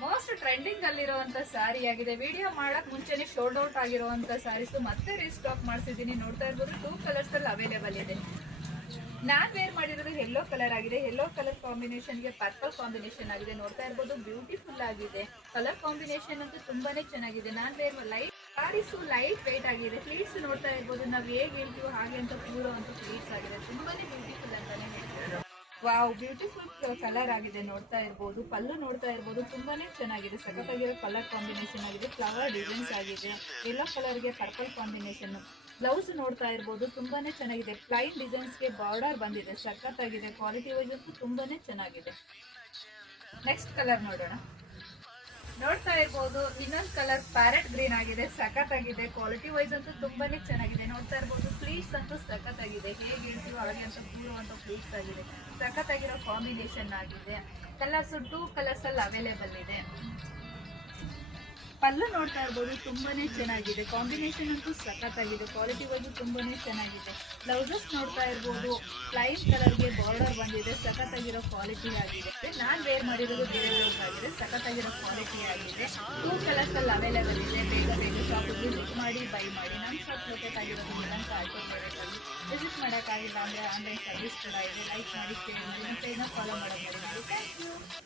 Most trending ಅಲ್ಲಿರುವಂತ ಸ್ಯಾರಿ ಆಗಿದೆ. Video ಮಾಡಕ್ ಮುಂಚೆನೆ ಶೋಲ್ಡ್ ಔಟ್ ಆಗಿರುವಂತ ಸ್ಯಾರೀಸ್ ಮತ್ತೆ ರೀಸ್ಟಾಕ್ ಮಾಡಿಸಿದೀನಿ. ನೋಡ್ತಾ ಇರ್ಬೋದು 2 ಕಲರ್ಸ್ ಅಲ್ಲಿ ಅವೈಲೇಬಲ್ ಇದೆ. ನಾನ್ ವೇರ್ ಮಾಡಿರೋದು ಯೆಲ್ಲೋ ಕಲರ್ ಆಗಿದೆ. ಯೆಲ್ಲೋ ಕಲರ್ ಕಾಂಬಿನೇಷನ್ ಗೆ ಪರ್ಪಲ್ ಕಾಂಬಿನೇಷನ್ ಆಗಿದೆ. ನೋಡ್ತಾ ಇರ್ಬೋದು ಬ್ಯೂಟಿಫುಲ್ ಆಗಿದೆ. ಕಲರ್ ಕಾಂಬಿನೇಷನ್ ಅಂತೂ ತುಂಬಾನೇ ಚೆನ್ನಾಗಿದೆ. ನಾನ್ wear light sarees light weight ಆಗಿದೆ. ಪ್ಲೀಟ್ಸ್ ನೋಡ್ತಾ ಇರ್ಬೋದು, ನಾವ್ ಹೇಗೆ ಹೇಳ್ತೀವೋ ಹಾಗೆ ಅಂತ ಕೂರೋ ಅಂತ ಪ್ಲೀಟ್ಸ್ ಆಗಿದೆ. ತುಂಬಾನೇ ಬ್ಯೂಟಿಫುಲ್ ಅಂತಾನೆ ಹೇಳ್ತೀವಿ. ವಾವ್, ಬ್ಯೂಟಿಫುಲ್ ಕಲರ್ ಆಗಿದೆ. ನೋಡ್ತಾ ಇರ್ಬೋದು, ಪಲ್ಲು ನೋಡ್ತಾ ಇರ್ಬೋದು, ತುಂಬಾನೇ ಚೆನ್ನಾಗಿದೆ. ಸಖತ್ತಾಗಿರೋ ಕಲರ್ ಕಾಂಬಿನೇಷನ್ ಆಗಿದೆ. ಫ್ಲವರ್ ಡಿಸೈನ್ಸ್ ಆಗಿದೆ. ಯೆಲ್ಲೋ ಕಲರ್ಗೆ ಪರ್ಪಲ್ ಕಾಂಬಿನೇಷನ್. ಬ್ಲೌಸ್ ನೋಡ್ತಾ ಇರ್ಬೋದು, ತುಂಬಾನೇ ಚೆನ್ನಾಗಿದೆ. ಪ್ಲೈನ್ ಡಿಸೈನ್ಸ್ಗೆ ಬಾರ್ಡರ್ ಬಂದಿದೆ. ಸಖತ್ತಾಗಿದೆ. ಕ್ವಾಲಿಟಿ ವೈಸ್ ಅಂತೂ ತುಂಬಾನೇ ಚೆನ್ನಾಗಿದೆ. ನೆಕ್ಸ್ಟ್ ಕಲರ್ ನೋಡೋಣ. ನೋಡ್ತಾ ಇರ್ಬೋದು ಇನ್ನೊಂದು ಕಲರ್ ಪ್ಯಾರೆಟ್ ಗ್ರೀನ್ ಆಗಿದೆ. ಸಖತ್ತಾಗಿದೆ. ಕ್ವಾಲಿಟಿ ವೈಸ್ ಅಂತೂ ತುಂಬಾನೇ ಚೆನ್ನಾಗಿದೆ. ನೋಡ್ತಾ ಇರ್ಬೋದು ಫ್ಲೀಟ್ಸ್ ಅಂತೂ ಸಖತ್ತಾಗಿದೆ. ಹೇಗೆ ಹೇಳ್ತೀವೋ ಹಾಗೆ ಅಂತ ಕೂರುವಂತ ಫ್ಲೀಟ್ಸ್ ಆಗಿದೆ. ಸಖತ್ತಾಗಿರೋ ಕಾಂಬಿನೇಷನ್ ಆಗಿದೆ. ಕಲರ್ಸ್ 2 ಕಲರ್ಸ್ ಅಲ್ಲಿ ಅವೈಲೇಬಲ್ ಇದೆ. ಪಲ್ಲು ನೋಡ್ತಾ ಇರ್ಬೋದು, ತುಂಬಾನೇ ಚೆನ್ನಾಗಿದೆ. ಕಾಂಬಿನೇಷನ್ ಅಂತೂ ಸಖತ್ತಾಗಿದೆ. ಕ್ವಾಲಿಟಿ ವೈಸ್ ತುಂಬಾನೇ ಚೆನ್ನಾಗಿದೆ. ಬ್ಲೌಸಸ್ ನೋಡ್ತಾ ಇರ್ಬೋದು, ಲೈಟ್ ಕಲರ್ಗೆ ಬಾರ್ಡರ್ ಬಂದಿದೆ. ಸಖತ್ತಾಗಿರೋ ಕ್ವಾಲಿಟಿ ಆಗಿದೆ. ನಾನ್ ವೇರ್ ಮಾಡಿರೋದು ಬೇರೆ ಬ್ಲೌಸ್ ಆಗಿದೆ. ಸಖತ್ತಾಗಿರೋ ಕ್ವಾಲಿಟಿ ಆಗಿದೆ. 2 ಕಲರ್ಸ್ ಅಲ್ಲಿ ಅವೈಲೇಬಲ್ ಇದೆ. ಬೇಗ ಬೇಗ ಶಾಪ್ ವಿಸಿಟ್ ಮಾಡಿ ಬೈ ಮಾಡಿ. ನಮ್ಮ ಶಾಪ್ ಲೊಕೇಟ್ ಆಗಿರೋದು ದಿನಾಂಕ ಆಯ್ತು. ವಿಸಿಟ್ ಮಾಡೋಕ್ಕಾಗಿಲ್ಲ ಅಂದರೆ ಆನ್ಲೈನ್ ಸರ್ವಿಸ್ ಕೂಡ ಇದೆ. ಲೈಕ್ ಮಾಡಿ, ಶೇರ್ ಮಾಡಿ, ಮತ್ತೆ ಫಾಲೋ ಮಾಡೋದು ಮಾಡಿ. Thank you.